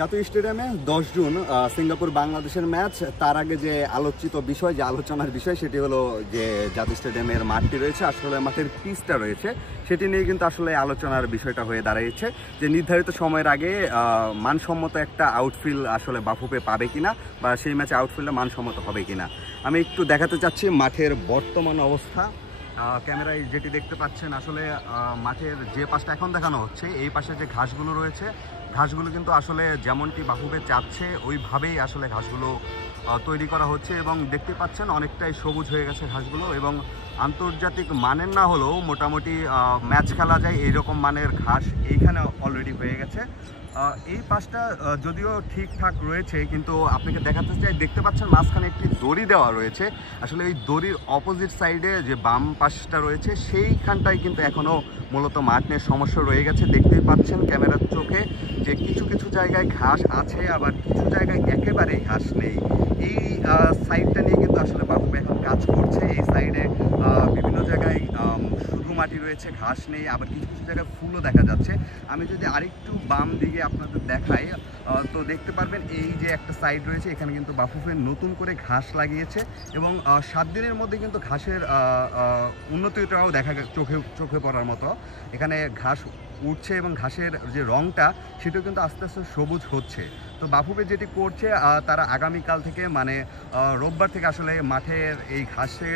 জাতীয় স্টেডিয়ামে 10 June Singapore বাংলাদেশের ম্যাচ। তার আগে যে আলোচিত বিষয়, যে আলোচনার বিষয়, সেটি হলো যে জাতীয় স্টেডিয়ামের মাঠটি রয়েছে, আসলে মাঠের পিচটা রয়েছে, সেটি নিয়ে কিন্তু আসলে আলোচনার বিষয়টা হয়ে দাঁড়িয়েছে যে নির্ধারিত সময়ের আগে মানসম্মত একটা আউটফিল্ড আসলে বাফুফে পাবে কিনা, বা সেই ম্যাচে আউটফিল্ডে মানসম্মত হবে কিনা। আমি একটু দেখাতে চাচ্ছি মাঠের বর্তমান অবস্থা। ক্যামেরায় যেটি দেখতে পাচ্ছেন, আসলে মাঠের যে পাশটা এখন দেখানো হচ্ছে, এই পাশে যে ঘাসগুলো রয়েছে, ঘাসগুলো কিন্তু আসলে যেমনটি বাফুফে চাচ্ছে ওইভাবেই আসলে ঘাসগুলো তৈরি করা হচ্ছে, এবং দেখতে পাচ্ছেন অনেকটাই সবুজ হয়ে গেছে ঘাসগুলো, এবং আন্তর্জাতিক মানের না হলেও মোটামুটি ম্যাচ খেলা যায় এইরকম মানের ঘাস এইখানে অলরেডি হয়ে গেছে। এই পাশটা যদিও ঠিকঠাক রয়েছে, কিন্তু আপনাকে দেখাতে চাই, দেখতে পাচ্ছেন মাঝখানে একটি দড়ি দেওয়া রয়েছে। আসলে এই দড়ির অপোজিট সাইডে যে বাম পাশটা রয়েছে, সেইখানটাই কিন্তু এখনও মূলত মাঠ নিয়ে সমস্যা রয়ে গেছে। দেখতেই পাচ্ছেন ক্যামেরার চোখে যে কিছু কিছু জায়গায় ঘাস আছে, আবার কিছু জায়গায় একেবারেই ঘাস নেই। এই সাইডটা নিয়ে কিন্তু আসলে বাফুফে এখন কাজ করছে। এই সাইডে বিভিন্ন জায়গায় শুধু মাটি রয়েছে, ঘাস নেই, আবার কিছু কিছু জায়গায় ফুলও দেখা যাচ্ছে। আমি যদি আরেকটু বাম দিকে আপনাদের দেখাই, তো দেখতে পারবেন এই যে একটা সাইড রয়েছে, এখানে কিন্তু বাফুফে নতুন করে ঘাস লাগিয়েছে, এবং 7 দিনের মধ্যে কিন্তু ঘাসের উন্নতিটাও দেখা চোখে পড়ার মতো। এখানে ঘাস উঠছে এবং ঘাসের যে রঙটা সেটাও কিন্তু আস্তে আস্তে সবুজ হচ্ছে। তো বাফুফে যেটি করছে, তারা আগামীকাল থেকে মানে রোববার থেকে আসলে মাঠের এই ঘাসে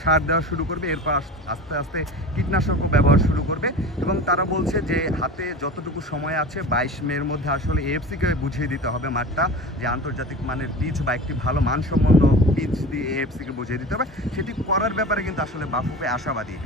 সার দেওয়া শুরু করবে, এরপর আস্তে আস্তে কীটনাশকও ব্যবহার শুরু করবে, এবং তারা বলছে যে হাতে যতটুকু সময় আছে 22 মের মধ্যে আসলে এএফসিকে বুঝিয়ে দিতে হবে মাঠটা, যে আন্তর্জাতিক মানের পিচ বা একটি ভালো মানসম্পন্ন পিচ দিয়ে এএফসিকে বুঝিয়ে দিতে হবে। সেটি করার ব্যাপারে কিন্তু আসলে বাফুফে আশাবাদী।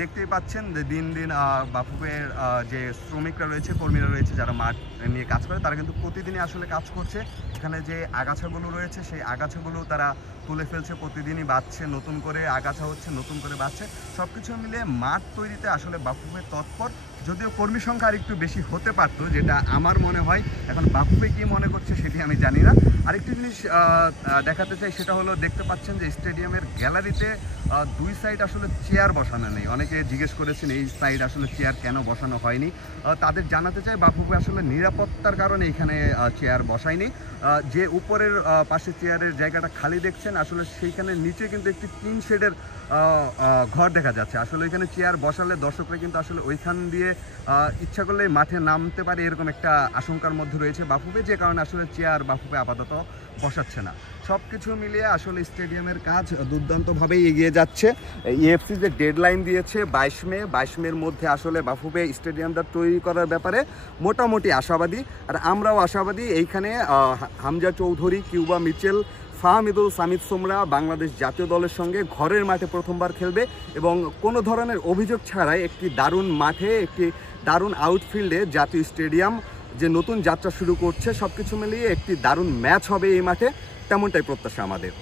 দেখতেই পাচ্ছেন যে দিন দিন বাফুফের যে শ্রমিকরা রয়েছে, কর্মীরা রয়েছে, যারা মাঠ নিয়ে কাজ করে, তারা কিন্তু প্রতিদিনই আসলে কাজ করছে। এখানে যে আগাছাগুলো রয়েছে, সেই আগাছাগুলো তারা তুলে ফেলছে, প্রতিদিনই বাঁচছে, নতুন করে আগাছা হচ্ছে, নতুন করে বাঁচছে। সব কিছু মিলে মাঠ তৈরিতে আসলে বাফুফে তৎপর। যদিও কর্মী সংখ্যা আর একটু বেশি হতে পারতো, যেটা আমার মনে হয়। এখন বাফুফে কি মনে করছে সেটি আমি জানি না। আরেকটি জিনিস দেখাতে চাই, সেটা হলো দেখতে পাচ্ছেন যে স্টেডিয়ামের গ্যালারিতে 2 সাইড আসলে চেয়ার বসানো নেই। অনেকে জিজ্ঞেস করেছেন এই সাইড আসলে চেয়ার কেন বসানো হয়নি। তাদের জানাতে চাই, বাফুফে আসলে নিরাপত্তার কারণে এখানে চেয়ার বসায়নি। যে উপরের পাশে চেয়ারের জায়গাটা খালি দেখছেন, আসলে সেইখানে নিচে কিন্তু একটি টিন শেডের ঘর দেখা যাচ্ছে। আসলে এখানে চেয়ার বসালে দর্শকরা কিন্তু আসলে ওইখান দিয়ে ইচ্ছা করলে মাঠে নামতে পারে, এরকম একটা আশঙ্কার মধ্যে রয়েছে বাফুফে, যে কারণে আসলে চেয়ার বাফুফে আপাতত বসাচ্ছে না। সব কিছু মিলিয়ে আসলে স্টেডিয়ামের কাজ দুর্দান্তভাবেই এগিয়ে যাচ্ছে। ইএফসি যে ডেডলাইন দিয়েছে 22 মের মধ্যে আসলে বাফুফে স্টেডিয়ামটা তৈরি করার ব্যাপারে মোটামুটি আশাবাদী। আর আমরাও আশাবাদী। এইখানে হামজা চৌধুরী, কিউবা মিচেল, ফাহমিদুল সামিদ সোমরা বাংলাদেশ জাতীয় দলের সঙ্গে ঘরের মাঠে প্রথমবার খেলবে, এবং কোনো ধরনের অভিযোগ ছাড়াই একটি দারুণ মাঠে, একটি দারুণ আউটফিল্ডে জাতীয় স্টেডিয়াম যে নতুন যাত্রা শুরু করছে, সব কিছু মিলিয়ে একটি দারুণ ম্যাচ হবে এই মাঠে, তেমনটাই প্রত্যাশা আমাদের।